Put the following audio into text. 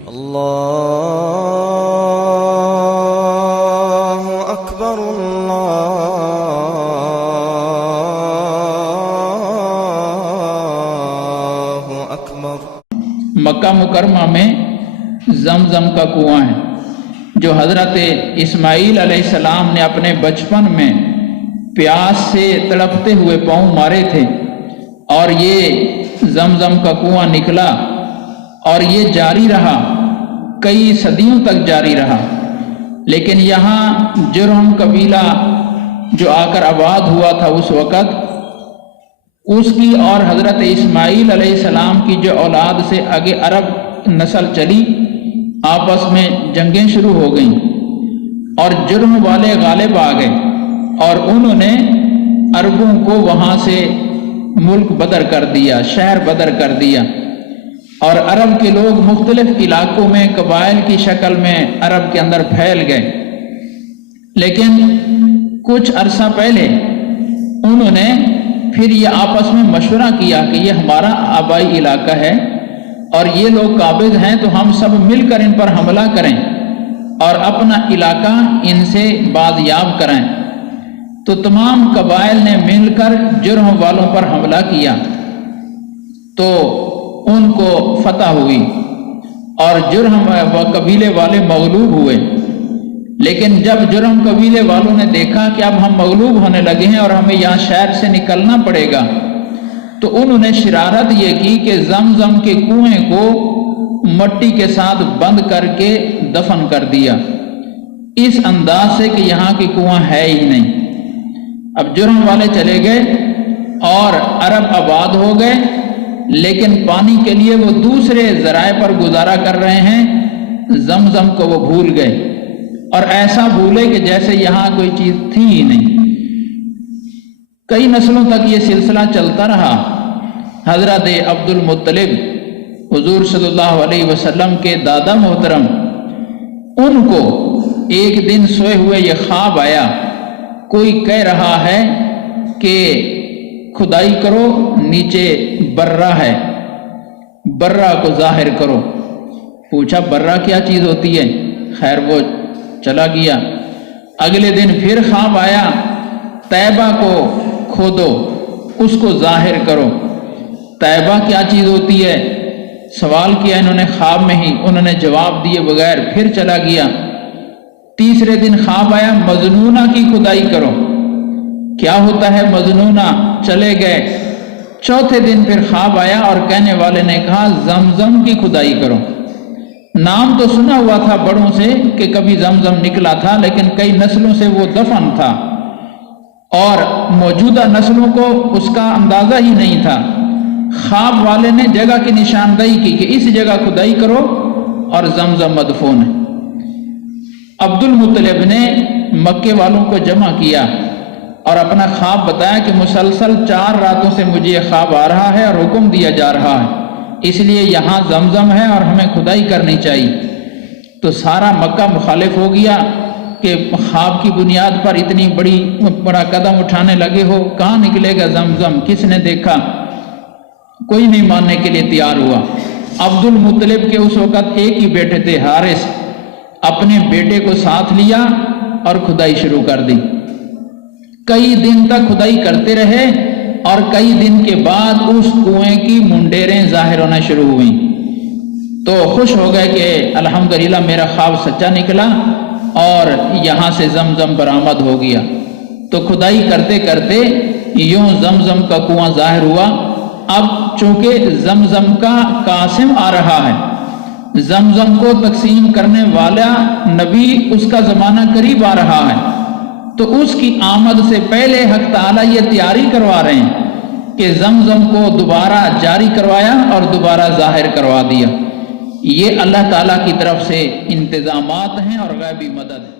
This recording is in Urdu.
اللہ اکبر اللہ اکبر۔ مکہ مکرمہ میں زمزم کا کنواں ہے جو حضرت اسماعیل علیہ السلام نے اپنے بچپن میں پیاس سے تڑپتے ہوئے پاؤں مارے تھے، اور یہ زمزم کا کنواں نکلا اور یہ جاری رہا، کئی صدیوں تک جاری رہا۔ لیکن یہاں جرہم قبیلہ جو آ کر آباد ہوا تھا اس وقت، اس کی اور حضرت اسماعیل علیہ السلام کی جو اولاد سے آگے عرب نسل چلی، آپس میں جنگیں شروع ہو گئیں اور جرم والے غالب آ گئے، اور انہوں نے عربوں کو وہاں سے ملک بدر کر دیا، شہر بدر کر دیا، اور عرب کے لوگ مختلف علاقوں میں قبائل کی شکل میں عرب کے اندر پھیل گئے۔ لیکن کچھ عرصہ پہلے انہوں نے پھر یہ آپس میں مشورہ کیا کہ یہ ہمارا آبائی علاقہ ہے اور یہ لوگ قابض ہیں، تو ہم سب مل کر ان پر حملہ کریں اور اپنا علاقہ ان سے بازیاب کریں۔ تو تمام قبائل نے مل کر جرہم والوں پر حملہ کیا تو ان کو فتح ہوئی اور جرہم قبیلے والے مغلوب ہوئے۔ لیکن جب جرہم قبیلے والوں نے دیکھا کہ اب ہم مغلوب ہونے لگے ہیں اور ہمیں یہاں شہر سے نکلنا پڑے گا، تو انہوں نے شرارت یہ کی کہ زمزم کے کنویں کو مٹی کے ساتھ بند کر کے دفن کر دیا، اس انداز سے کہ یہاں کی کنواں ہے ہی نہیں۔ اب جرہم والے چلے گئے اور عرب آباد ہو گئے، لیکن پانی کے لیے وہ دوسرے ذرائع پر گزارا کر رہے ہیں، زمزم کو وہ بھول گئے، اور ایسا بھولے کہ جیسے یہاں کوئی چیز تھی ہی نہیں۔ کئی نسلوں تک یہ سلسلہ چلتا رہا۔ حضرت عبد المطلب حضور صلی اللہ علیہ وسلم کے دادا محترم، ان کو ایک دن سوئے ہوئے یہ خواب آیا، کوئی کہہ رہا ہے کہ کھدائی کرو، نیچے برہ ہے، برہ کو ظاہر کرو۔ پوچھا برہ کیا چیز ہوتی ہے؟ خیر وہ چلا گیا۔ اگلے دن پھر خواب آیا، طیبہ کو کھودو، اس کو ظاہر کرو۔ طیبہ کیا چیز ہوتی ہے؟ سوال کیا انہوں نے خواب میں ہی، انہوں نے جواب دیے بغیر پھر چلا گیا۔ تیسرے دن خواب آیا، مجنونہ کی کھدائی کرو۔ کیا ہوتا ہے مجنونہ؟ چلے گئے۔ چوتھے دن پھر خواب آیا اور کہنے والے نے کہا زمزم کی کھدائی کرو۔ نام تو سنا ہوا تھا بڑوں سے کہ کبھی زمزم نکلا تھا، لیکن کئی نسلوں سے وہ دفن تھا اور موجودہ نسلوں کو اس کا اندازہ ہی نہیں تھا۔ خواب والے نے جگہ کی نشاندہی کی کہ اس جگہ کھدائی کرو اور زمزم مدفون ہے۔ عبد المطلب نے مکے والوں کو جمع کیا اور اپنا خواب بتایا کہ مسلسل 4 راتوں سے مجھے یہ خواب آ رہا ہے اور حکم دیا جا رہا ہے، اس لیے یہاں زمزم ہے اور ہمیں کھدائی کرنی چاہیے۔ تو سارا مکہ مخالف ہو گیا کہ خواب کی بنیاد پر اتنی بڑا قدم اٹھانے لگے ہو، کہاں نکلے گا زمزم؟ کس نے دیکھا؟ کوئی نہیں ماننے کے لیے تیار ہوا۔ عبد المطلب کے اس وقت ایک ہی بیٹے تھے، حارث، اپنے بیٹے کو ساتھ لیا اور کھدائی شروع کر دی۔ کئی دن تک کھدائی کرتے رہے اور کئی دن کے بعد اس کنویں کی منڈیریں ظاہر ہونا شروع ہوئیں۔ تو خوش ہو گئے کہ الحمدللہ میرا خواب سچا نکلا اور یہاں سے زمزم برآمد ہو گیا۔ تو کھدائی کرتے کرتے یوں زمزم کا کنواں ظاہر ہوا۔ اب چونکہ زمزم کا قاسم آ رہا ہے، زمزم کو تقسیم کرنے والا نبی، اس کا زمانہ قریب آ رہا ہے، تو اس کی آمد سے پہلے حق تعالیٰ یہ تیاری کروا رہے ہیں کہ زمزم کو دوبارہ جاری کروایا اور دوبارہ ظاہر کروا دیا۔ یہ اللہ تعالیٰ کی طرف سے انتظامات ہیں اور غیبی مدد ہے۔